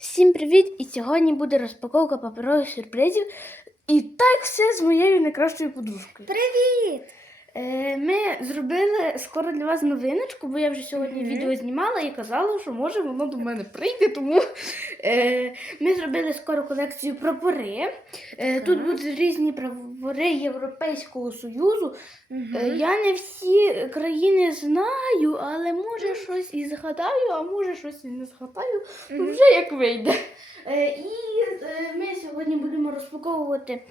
Всім привіт! І сьогодні буде розпаковка паперових сюрпризів. І так все з моєю найкращою подружкою. Привіт! Е, ми зробили скоро для вас новиночку, бо я вже сьогодні Мгм. відео знімала і казала, що може воно до мене прийде. Тому е, ми зробили скоро колекцію прапори. Е, тут будуть різні прапори Європейського Союзу. Е, Я не всі країни знаю, але може щось і згадаю, а може щось і не згадаю. Ну, Мгм. вже як вийде. Е, і е, ми сьогодні будемо розпаковувати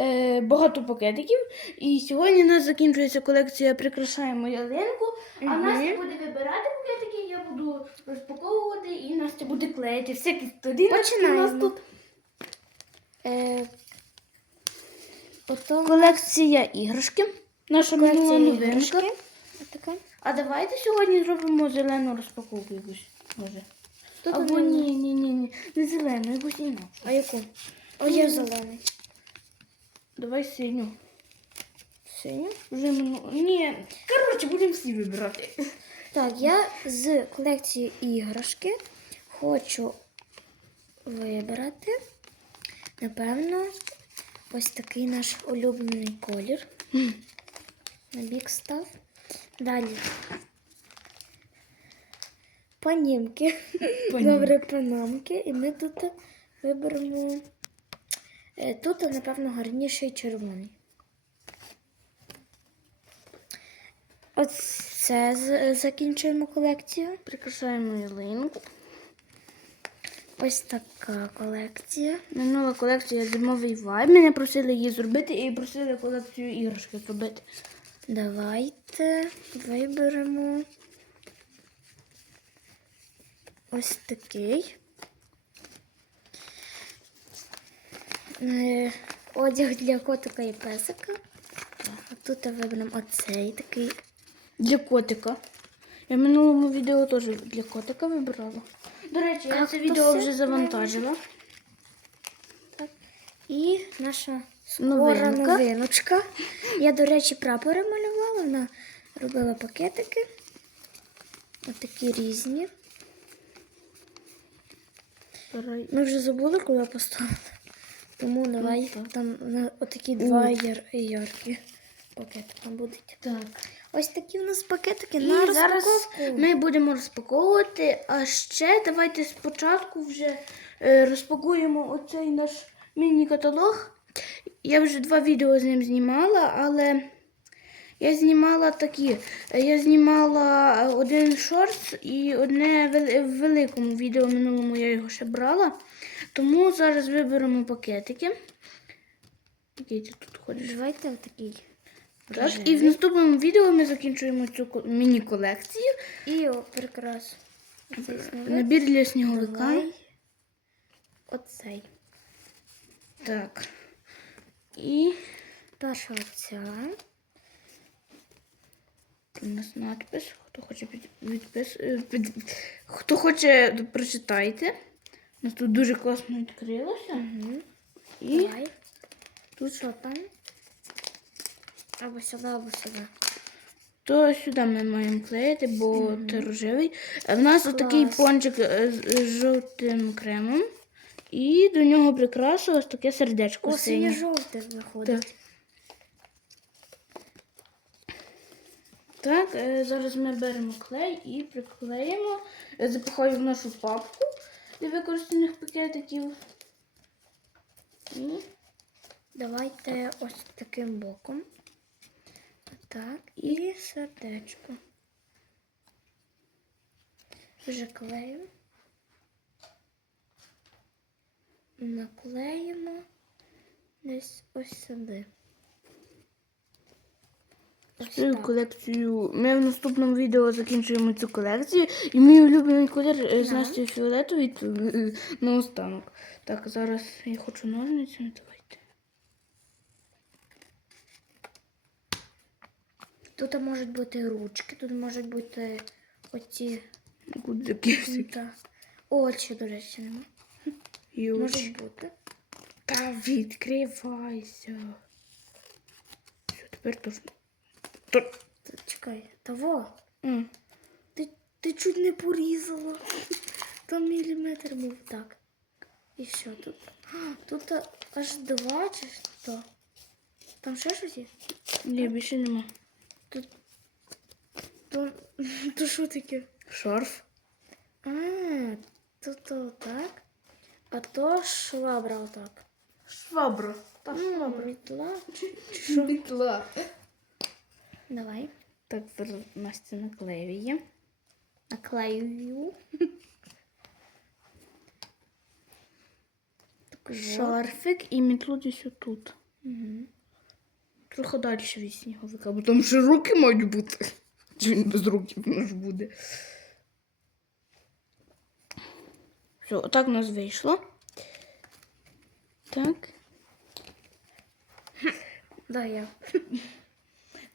е, багато пакетиків. І сьогодні у нас закінчується колекція Прикрашаємо ялинку. А Мгм. Настя буде вибирати пакетики, я буду розпаковувати і Настя буде клеїти всякі сторінки. У нас Починаємо. тут Е, потім колекція іграшки. Наша минула колекція новинка. іграшки. Отака. А давайте сьогодні зробимо зелену розпаковку якусь. Може. Тут Або ні, ні, ні, ні. Не зелену, якусь інакшу. А яку? О, є зелений. Давай синю. Синю. Вже минуло. Ні. Коротше, будемо всі вибирати. Так, я з колекції іграшки хочу вибрати, напевно, ось такий наш улюблений колір. На бік став. Далі. Панімки. Панімки. Добре, панамки. І ми тут виберемо. Е, Тут, напевно, гарніший червоний. Оце закінчуємо колекцію. Прикрашаємо ялинку. Ось така колекція. Минула колекція зимовий вайб. Мене просили її зробити і просили колекцію іграшки зробити. Давайте виберемо ось такий. Одяг для котика і песика. А тут виберемо оцей такий. Для котика. Я в минулому відео теж для котика вибирала. До речі, я це відео вже завантажила. Так. І наша скора Новинка. новиночка. Я, до речі, прапори малювала. Вона робила пакетики. Отакі різні. Ми вже забули, коли поставили. Тому давай так. там на отакі два яр, яркі пакетики будуть. Так. Ось такі в нас пакетики І на зараз розпаковку. ми будемо розпаковувати. А ще давайте спочатку вже е, розпакуємо оцей наш міні-каталог. Я вже два відео з ним знімала, але я знімала такі. Я знімала один шорт і одне в великому відео минулому я його ще брала. Тому зараз виберемо пакетики. Який ти тут ходиш? Давайте отакий. Так, і в наступному відео ми закінчуємо цю міні-колекцію. І о, прикрас. Набір для сніговика. Давай Оцей. Так. І Перша оця. у нас надпис. Хто хоче під, відпис, е, під, хто хоче, прочитайте. Нас тут дуже класно відкрилося. Угу. І Давай. Тут що там? Або сюди, або сюди. то сюди ми маємо клеїти, бо це рожевий. А в нас отакий пончик е, з жовтим кремом. І до нього прикраса ось таке сердечко О, синє. жовте виходить. Так. Так, е, зараз ми беремо клей і приклеїмо. Я запихаю в нашу папку для використаних пакетиків. І Давайте ось таким боком. Так, і сердечко. Вже клею. Наклеїмо десь ось сюди. Цю колекцію. Ми в наступному відео закінчуємо цю колекцію. І мій улюблений колір е, з. Настю фіолетовий е, на останок. Так, зараз я хочу ножницями. Давайте. Тут можуть бути ручки, тут можуть бути оці Гудзики очі, до речі, нема. Можуть бути. Та відкривайся. Все, тепер точно. То... Та Чекай, того. М. Ти, ти чуть не порізала. Там міліметр був так. І все тут. А, Тут а, аж два чи що? Там ще щось є? Ні, більше нема. Тут. То, то що таке? Шарф. А, тут то так. А то швабра отак. Швабра. Та швабра. Мітла. Бітла. Давай. Так, зараз Настя наклеює. Наклею. Шарфик і мітлу десь отут. Угу. Трохи далі від сніговика, бо там ще руки мають бути. Чи він без руків у нас буде? Все, отак у нас вийшло. Так. Да, я.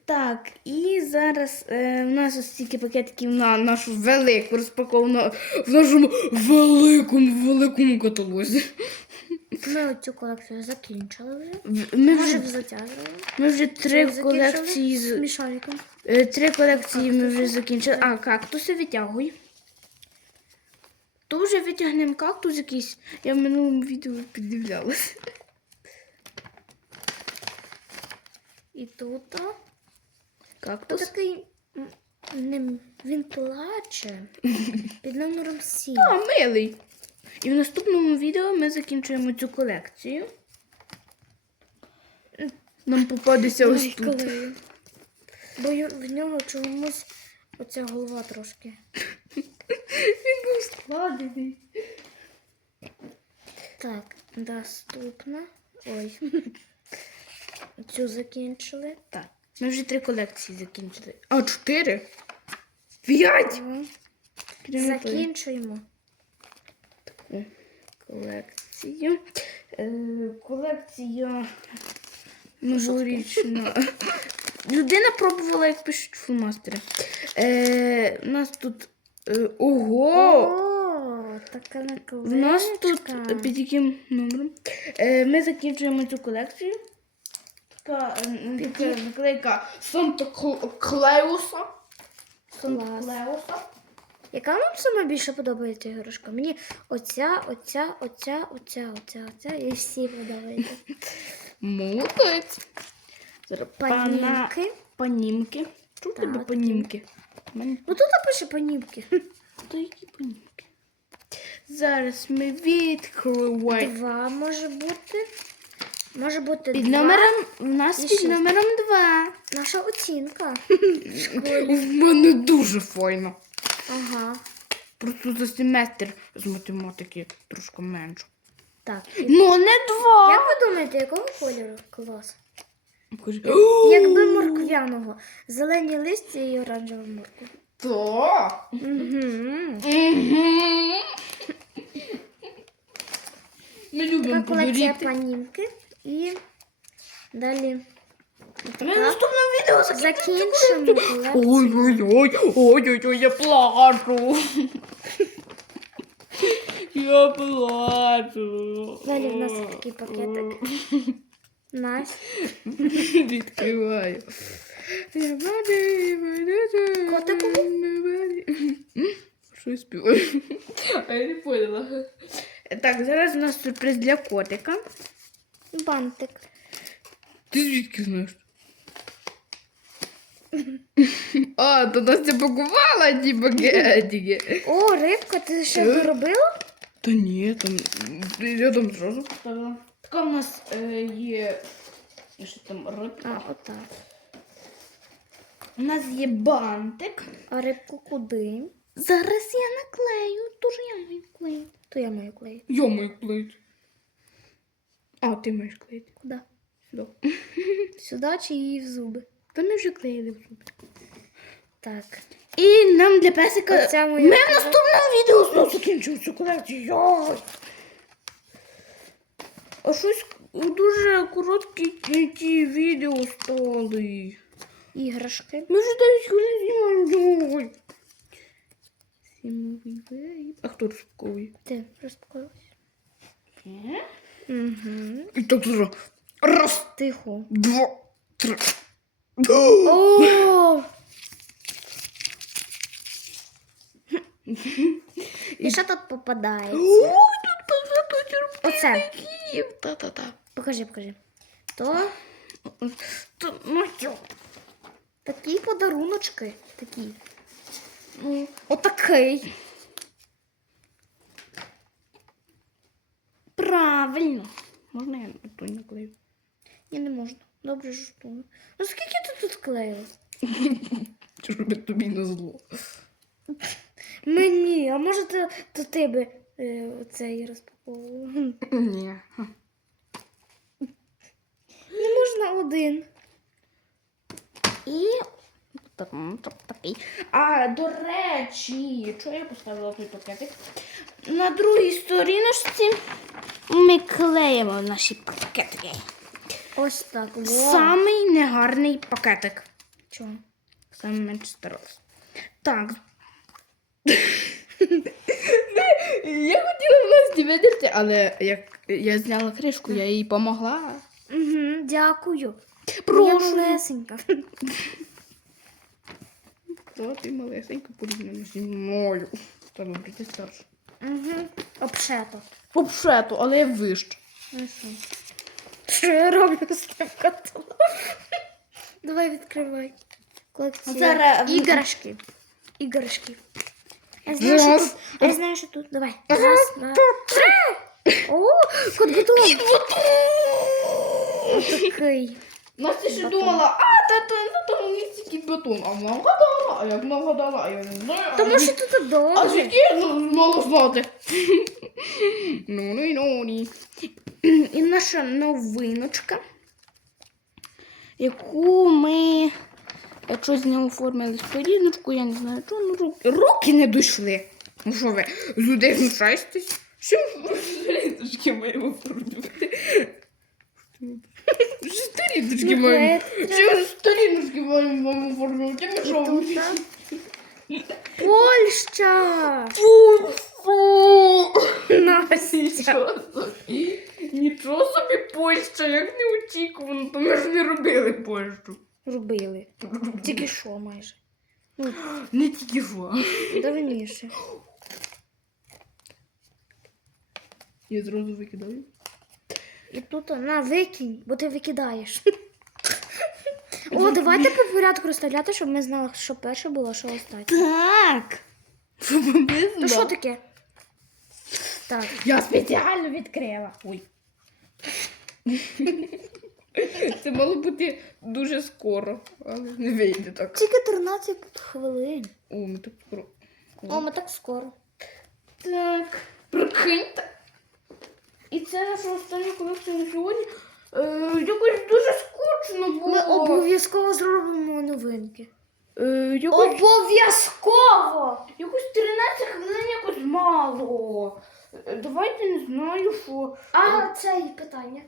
Так, і зараз е, в нас ось стільки пакетиків на нашу велику розпаковано в нашому великому, великому каталозі. Ми оцю колекцію закінчили вже. Ми вже, взуття зробимо? ми вже три Ми колекції з з. Е, Три колекції ми вже закінчили. А, кактуси витягуй. То вже витягнемо кактус якийсь. Я в минулому відео піддивлялась. І тут. Кактус. такий. м, Не, він плаче під номером 7. А, милий. І в наступному відео ми закінчуємо цю колекцію. Нам попадеться ось тут. Бо в нього чомусь оця голова трошки. Він був складений. Так, наступна. Ой. Цю закінчили. Так. Ми вже три колекції закінчили. А, чотири? П'ять! Закінчуємо. таку колекцію. Е, колекція новорічна. Людина пробувала, як пишуть фломастери. Е, у нас тут. Е, ого! О, така наклеєчка. В нас тут під яким номером? Е, ми закінчуємо цю колекцію. Така, е, наклейка Санта Клеуса. Санта Клеуса. Яка вам саме більше подобається іграшка? Мені оця, оця, оця, оця, оця, оця і всі подобаються. Молодець. Зараз. Панімки. Панімки. Що тебе панімки? Ну тут пише панімки. то які панімки. Зараз ми відкриваємо. Два може бути. Може бути Під два. номером, у нас І під шість. номером 2. Наша оцінка. У мене дуже файно. Ага. Просто за семестр з математики трошки менше. Так. Ну, не два. Як ви думаєте, якого кольору клас? Якби морквяного. Зелені листя і оранжева морква. Так. Угу. Ми Така колекція панімки. І далі Ми в відео закінчимо. закінчимо. Ой-ой-ой, ой-ой-ой, я плачу. Я плачу. Далі в нас такий пакетик. Настя. Відкриваю. Котику? Що я співаю? А я не поняла. Так, зараз у нас сюрприз для котика. Бантик. Ти звідки знаєш? А, то Настя пакувала ті пакетики. О, рибка, ти ще Е? доробила? Та ні, там я там зразу поставила. Така в нас е, є. Що там рибка? А, отак. У нас є бантик. А рибку куди? Зараз я наклею, дуже я маю клеїти. То я маю клеїти. Я маю клеїти. А, ти маєш клеїти. Куди? Сюди. Сюди чи її в зуби? Та ми вже клеїли в зуби. Так. І нам для песика. Оця Ми моя в наступному відео знову закінчимо цю колекцію. Йой! А щось дуже короткі ті- відео стали. іграшки. Ми вже 9 хвилин знімаємо. Йой! Сімовий вейп. А хто розпаковує? Ти розпаковуєш? Угу. І так зараз. Раз, Тихо. два, три. О! І що тут попадається? Оце. Та-та-та. Покажи, покажи. То То, ну, що? такі подаруночки. Такі. Ну, Отакий. Правильно. Можна я тут наклею? Ні, не можна. Добре, що тут. Ну скільки ти тут клеїла? Щоб тобі на зло. Мені, а може то, то ти би е, оцей розпаковував? Ні. Не можна один. І такий. А, до речі, що я поставила той пакетик? На другій сторіночці ми клеїмо наші пакетики. Ось так. Самий негарний пакетик. Чого? Саме менше старалась. Так. я хотіла в Насті видерти, але як я зняла кришку, я їй допомогла. Угу, дякую. Прошу. Я малесенька. О, ти малесенька порівняно зі мною. Та добре, ти старша. Угу. Обшето. Обшето, але я вище. Ну що? Що я роблю з тим каталогом? Давай відкривай. Колекція. Зараз- Іграшки. Іграшки. Я знаю, що Раз. тут. Я знаю, що тут. Давай. Раз, два, три. О, кот батон. Такий. Настя ще Батон. думала, а, та, та, ну, там у них тільки батон. А вона вгадала, а як вона вгадала, а я не знаю. а Тому звід- що тут А добре. звідки я зна- мала знати? Ну, ну, ну, ні. І наша новиночка, яку ми якщо з нього оформили сторіночку, я не знаю, що ну, руки, руки не дійшли. Ну що ви, людей знущаєтесь? Що ви сторіночки маємо оформлювати? Сторіночки Ну, маємо. це- Що сторіночки маємо вам оформлювати? Ми що? так? Польща! Фу, фу. Настя. Нічого собі. Польща, як неочікувано, то ми ж не робили Польщу. Робили. Тільки що майже. Не тільки що. Давніше. Я зразу викидаю. І тут на викинь, бо ти викидаєш. О, давайте по порядку розставляти, щоб ми знали, що перше було, що останнє. Так. То що таке? Так. Я спеціально відкрила. Ой. Це мало бути дуже скоро, але не вийде так. Тільки 13 хвилин. О, ми так скоро. О, ми так скоро. Так, прикиньте. І це наша остання колекція на сьогодні. Е, якось дуже скучно було. Ми обов'язково зробимо новинки. Е, якось, Обов'язково! якось 13 хвилин якось мало. Е, давайте не знаю, що. А це і питання.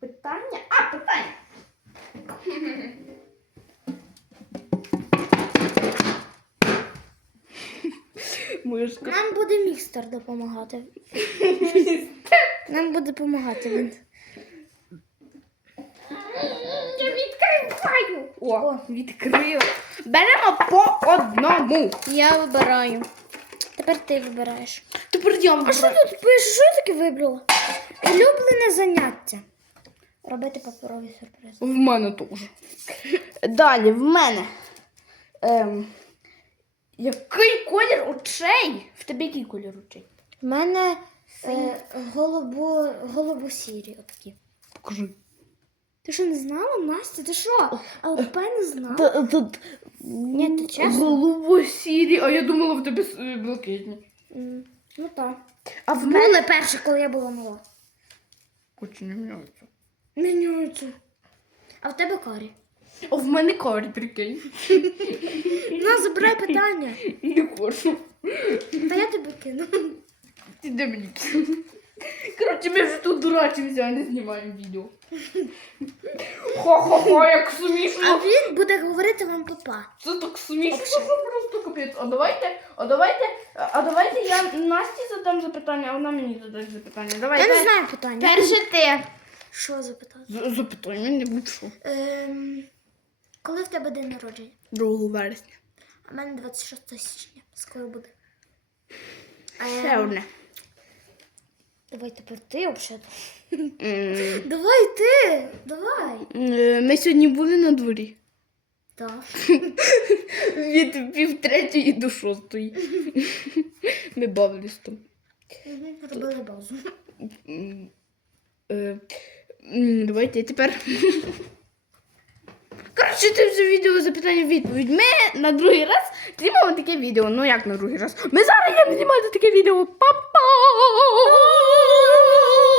Питання? А, питання. Ж Нам буде містер допомагати. Нам буде допомагати він. Я відкриваю. О, відкрила. Беремо по одному. Я вибираю. Тепер ти вибираєш. Тепер я А що тут пише? Що я таке вибрала? Улюблене заняття. Робити паперові сюрпризи. В мене теж. Далі, в мене. Ем, який колір очей? В тебе який колір очей? У мене е, голубо, голубосірі отакі. Покажи. Ти що не знала, Настя? Ти що? А от не знала? Ні, ти чесно? голубо-сірі, а я думала в тебе е, блакитні. М, Ну так. А в мене Були перші, коли я була мала. очі не міняються. Міняються. А в тебе карі. А в мене карі, прикинь. Ну, забирай питання. Не хочу. Та я тебе кину. Ти де мені? Коротше, ми вже тут дурачимося, а не знімаємо відео. Ха-ха-ха, як А смішно. він буде говорити вам папа. Це так смішно, що просто капець. А давайте, а давайте, а давайте я Насті задам запитання, а вона мені задасть запитання. Давай, Я не знаю питання. Перше ти. Що запитати? З- Запитання, не будь-що. Ем, коли в тебе день народження? 2 вересня. А в мене 26 січня. Скоро буде. Ще Ем, одне. Давай тепер ти взагалі. Давай ти! Давай! Ми сьогодні були на дворі. Так. Від пів третьої до шостої. Ми бавились там. Робили базу. Е, Давайте тепер. Коротше, це вже відео запитання відповідь. Ми на другий раз знімаємо таке відео. Ну як на другий раз? Ми зараз будемо знімати таке відео. Па-па!